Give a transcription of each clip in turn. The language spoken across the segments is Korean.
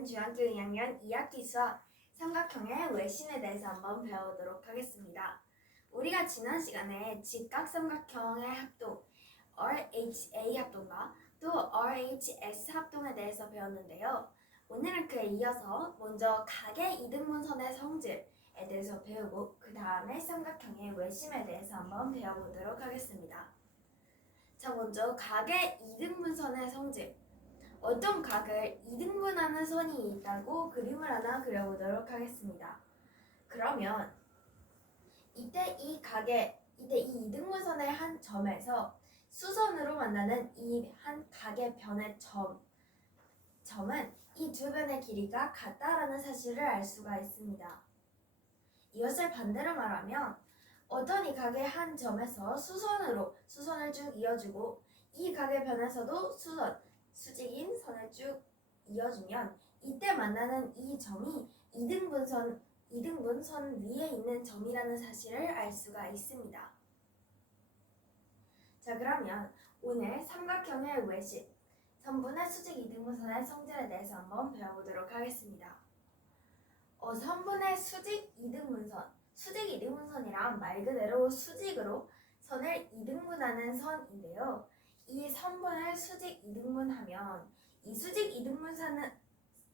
시간에는 중학교 2학년 2학기 수학 삼각형의 외심에 대해서 한번 배워보도록 하겠습니다. 우리가 지난 시간에 직각삼각형의 합동 RHA 합동과 또 RHS 합동에 대해서 배웠는데요. 오늘은 그에 이어서 먼저 각의 이등분선의 성질에 대해서 배우고 그 다음에 삼각형의 외심에 대해서 한번 배워보도록 하겠습니다. 자, 먼저 각의 이등분선의 성질. 어떤 각을 이등분하는 선이 있다고 그림을 하나 그려보도록 하겠습니다. 그러면 이때 이 이등분선의 한 점에서 수선으로 만나는 이 한 각의 변의 점은 이 두 변의 길이가 같다라는 사실을 알 수가 있습니다. 이것을 반대로 말하면 어떤 이 각의 한 점에서 수선을 쭉 이어주고 이 각의 변에서도 수직인 선을 쭉 이어주면 이때 만나는 이 점이 이등분선 위에 있는 점이라는 사실을 알 수가 있습니다. 자, 그러면 오늘 삼각형의 외심, 선분의 수직 이등분선의 성질에 대해서 한번 배워보도록 하겠습니다. 선분의 수직 이등분선이란 말 그대로 수직으로 선을 이등분하는 선인데요. 이 선분을 수직 이등분하면 이 수직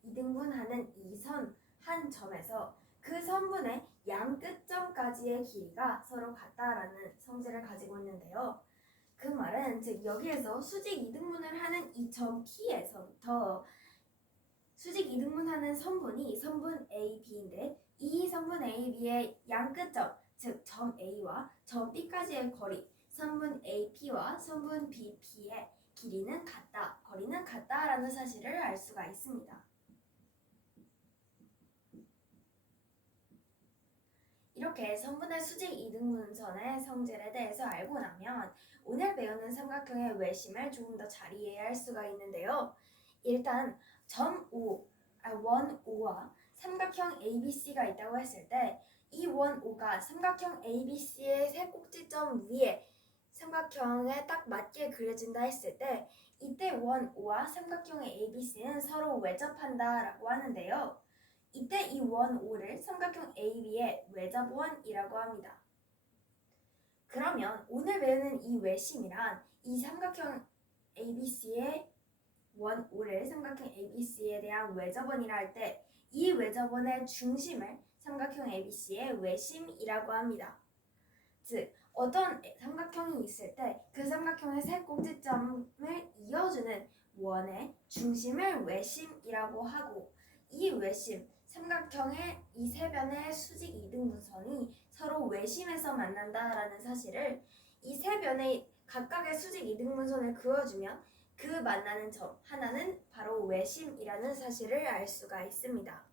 이등분하는 이 선 한 점에서 그 선분의 양 끝점까지의 길이가 서로 같다라는 성질을 가지고 있는데요. 그 말은 즉 여기에서 수직 이등분을 하는 이 점 P에서부터 수직 이등분하는 선분이 선분 AB인데 이 선분 AB의 양 끝점 즉 점 A와 점 B까지의 거리 선분 AP와 선분 BP의 길이는 같다, 거리는 같다라는 사실을 알 수가 있습니다. 이렇게 선분의 수직 이등분선의 성질에 대해서 알고 나면 오늘 배우는 삼각형의 외심을 조금 더 잘 이해할 수가 있는데요. 일단 원 O와 삼각형 ABC가 있다고 했을 때 이 원 O가 삼각형 ABC의 세 꼭지점 위에 삼각형에 딱 맞게 그려진다 했을 때 이때 원 O와 삼각형의 ABC는 서로 외접한다라고 하는데요. 이때 이 원 O를 삼각형 AB의 외접원이라고 합니다. 그러면 오늘 배우는 이 외심이란 이 삼각형 ABC의 원 O를 삼각형 ABC에 대한 외접원이라 할 때 이 외접원의 중심을 삼각형 ABC의 외심이라고 합니다. 즉 어떤 삼각형이 있을 때 그 삼각형의 세 꼭지점을 이어주는 원의 중심을 외심이라고 하고 이 외심, 삼각형의 이 세 변의 수직 이등분선이 서로 외심에서 만난다라는 사실을 이 세 변의 각각의 수직 이등분선을 그어주면 그 만나는 점 하나는 바로 외심이라는 사실을 알 수가 있습니다.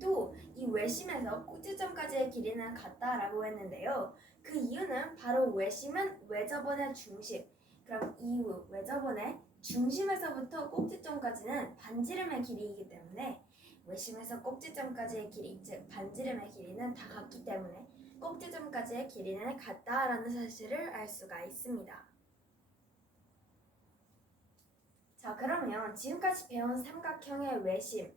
또 이 외심에서 꼭지점까지의 길이는 같다라고 했는데요. 그 이유는 바로 외심은 외접원의 중심, 그럼 이 외접원의 중심에서부터 꼭지점까지는 반지름의 길이이기 때문에 외심에서 꼭지점까지의 길이, 즉 반지름의 길이는 다 같기 때문에 꼭지점까지의 길이는 같다라는 사실을 알 수가 있습니다. 자, 그러면 지금까지 배운 삼각형의 외심의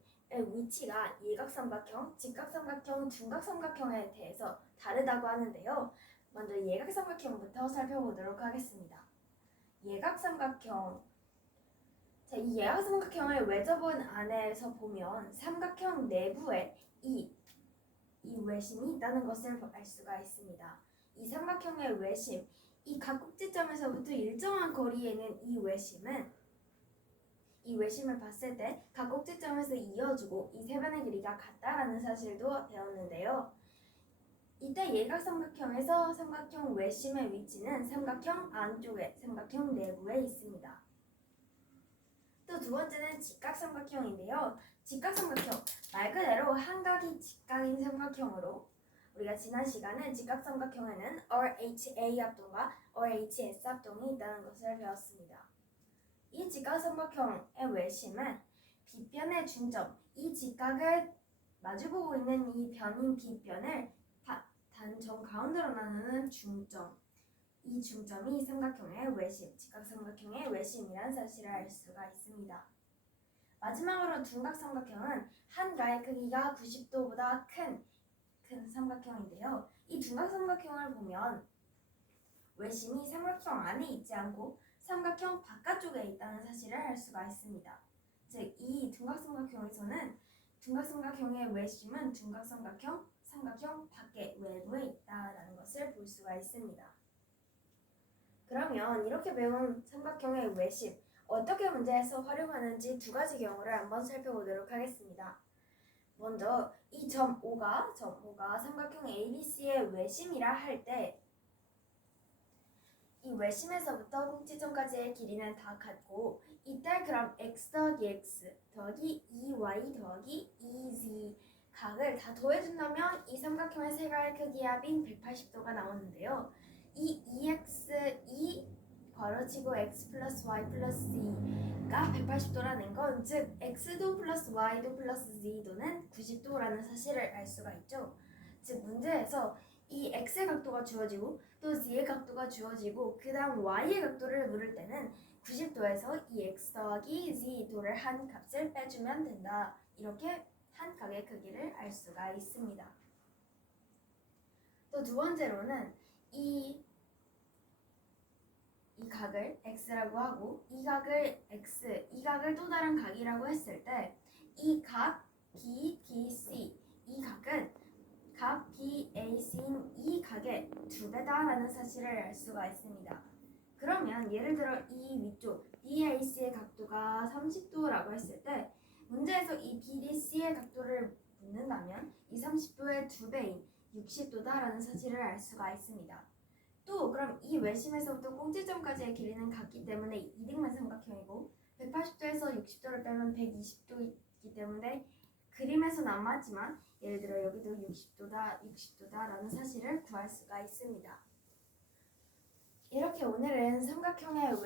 위치가 예각삼각형, 직각삼각형, 둔각삼각형에 대해서 다르다고 하는데요. 먼저 예각삼각형부터 살펴보도록 하겠습니다. 예각삼각형. 자, 이 예각삼각형을 외접원 안에서 보면 삼각형 내부에 이 외심이 있다는 것을 알 수가 있습니다. 이 삼각형의 외심, 이 각 꼭지점에서부터 일정한 거리에는 이 외심을 봤을 때 각 꼭지점에서 이어주고 이 세 변의 길이가 같다라는 사실도 배웠는데요. 이때 예각삼각형에서 삼각형 외심의 위치는 삼각형 안쪽에, 삼각형 내부에 있습니다. 또 두 번째는 직각삼각형인데요. 직각삼각형, 말 그대로 한 각이 직각인 삼각형으로 우리가 지난 시간에 직각삼각형에는 RHA 합동과 RHS 합동이 있다는 것을 배웠습니다. 이 직각삼각형의 외심은 B변의 중점, 이 직각을 마주보고 있는 이 변인 B변을 단점 가운데로 나누는 중점, 이 중점이 삼각형의 외심, 직각삼각형의 외심이라는 사실을 알 수가 있습니다. 마지막으로 둔각삼각형은 한 가의 크기가 90도보다 큰 삼각형인데요. 이 둔각삼각형을 보면 외심이 삼각형 안에 있지 않고 삼각형 바깥쪽에 있다는 사실을 알 수가 있습니다. 즉, 이 둔각삼각형에서는 둔각삼각형의 외심은 둔각삼각형, 삼각형 밖에 외부에 있다라는 것을 볼 수가 있습니다. 그러면 이렇게 배운 삼각형의 외심, 어떻게 문제에서 활용하는지 두 가지 경우를 한번 살펴보도록 하겠습니다. 먼저 이 점 O가 삼각형 ABC의 외심이라 할 때 이 외심에서부터 꼭지점까지의 길이는 다 같고 이때 그럼 x 더하기 x 더하기 2y 더하기 2z 각을 다 더해준다면 이 삼각형의 세가의 크기 합인 180도가 나오는데요. 이 2x 괄호치고 x 플러스 y 플러스 z가 180도라는 건 즉 x도 플러스 y도 플러스 z도는 90도라는 사실을 알 수가 있죠. 즉 문제에서 이 x의 각도가 주어지고 또 z의 각도가 주어지고 그 다음 y의 각도를 물을 때는 90도에서 이 x 더하기 z도를 한 값을 빼주면 된다. 이렇게 한 각의 크기를 알 수가 있습니다. 또 두 번째로는 이 각을 x라고 하고 이 각을 또 다른 각이라고 했을 때 이 각 BDC 이 각은 각 BAC인 이 각의 2배다라는 사실을 알 수가 있습니다. 그러면 예를 들어 이 위쪽 BAC의 각도가 30도라고 했을 때 문제에서 이 BDC의 각도를 묻는다면 이 30도의 2배인 60도다라는 사실을 알 수가 있습니다. 또 그럼 이 외심에서부터 꼭지점까지의 길이는 같기 때문에 이등분 삼각형이고 180도에서 60도를 빼면 120도이기 때문에 그림에서는 안 맞지만 예를 들어 여기도 60도다라는 사실을 구할 수가 있습니다. 이렇게 오늘은 삼각형의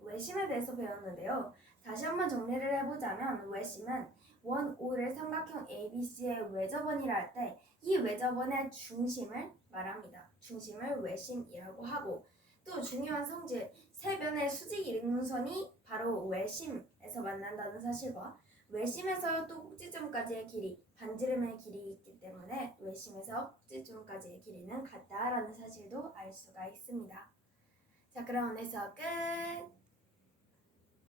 외심에 대해서 배웠는데요. 다시 한번 정리를 해보자면 외심은 원 O를 삼각형 ABC의 외접원이라 할 때 이 외접원의 중심을 말합니다. 중심을 외심이라고 하고 또 중요한 성질 세 변의 수직 이등분선이 바로 외심에서 만난다는 사실과 외심에서 또 꼭지점까지의 길이 반지름의 길이이기 때문에 외심에서 꼭지점까지의 길이는 같다라는 사실도 알 수가 있습니다. 자, 그럼 오늘 수업 끝!